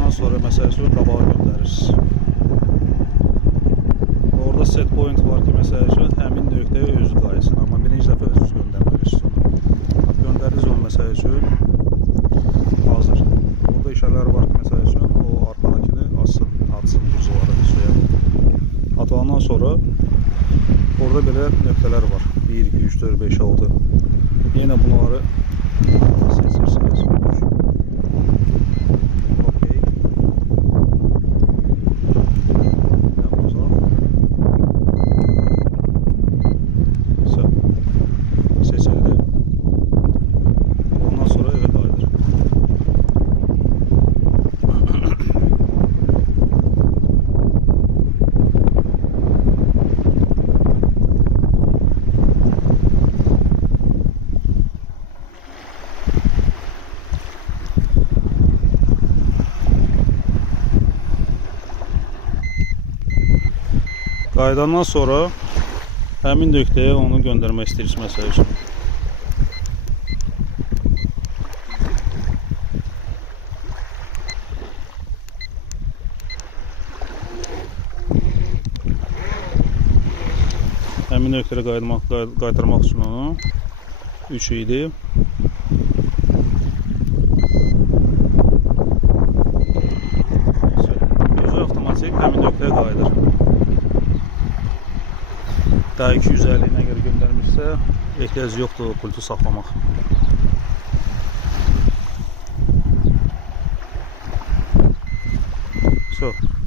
qayıdandan sonra məsəl üçün qabağa göndərirsiniz. Orada set point var ki, məsəl üçün həmin nöqtəyə özü qayıtsın. Amma birinci dəfə özünüz göndərməlisiniz onu. Göndərdiniz onu məsəl üçün hazır. Burada işarələr var ki, məsəl üçün o arxadakini atsın buzları suya. Atılandan sonra orada belə nöqtələr var. 1, 2, 3, 4, 5, 6. Yenə bunları seçirsiniz. Okey. Yapacaq. Seçildi. Ondan sonra evə qayıdır. Qayıdandan sonra həmin nöqtəyə onu göndərmək istəyirsiniz məsəl üçün. Həmin nöqtəyə qaytarmaq üçün onu 3 idi. Özü avtomatik həmin nöqtəyə qayıdır. Daha 250-nə görə göndərmişsə, ehtiyac yoxdur o pultu saxlamaq.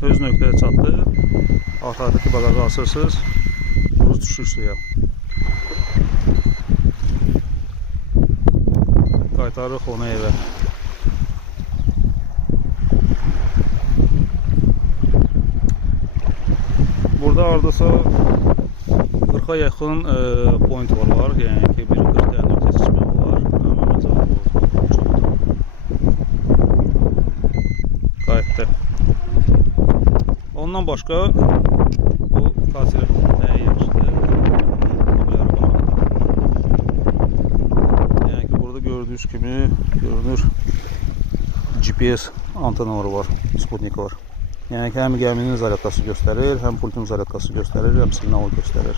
Öz nöqtəyə çatdı. Arxadakı bagajı asırsınız. Vuruz düşür suya. Qaytarırıq onu evə. Burada ardasa 40'a yaxın point var. Yəni ki, bir 40 dənə nöqtə seçmək var. Amma məncə çoxdur. Qayıtdı. Ondan başqa bu kaser nəyə yaxşıdır? Yəni ki, burada gördüyünüz kimi görünür GPS antenaları var, Sputnik var. Yəni ki, həm gəminin zaryadkası göstərir, həm pultun zaryadkası göstərir, həm signalı göstərir.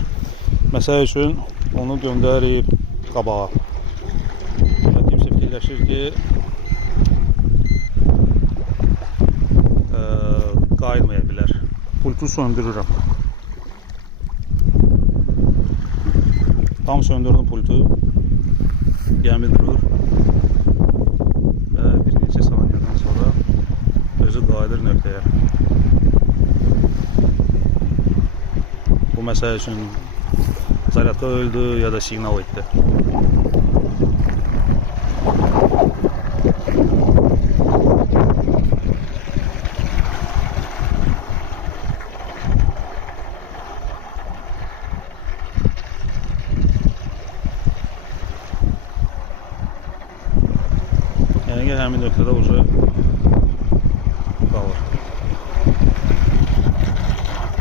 Məsəl üçün onu göndərib qabağa. Kimsə fikirləşir ki, qayılmaya bilər. Pultu söndürürəm. Tam söndürdüm pultu. Gəmi durur. Və bir neçə saniyədən sonra özü qayıdır nöqtəyə. Bu məsəl üçün zaryadka öldü ya da siqnal etdi. Yəni ki, həmin nöqtədə ucu qalır.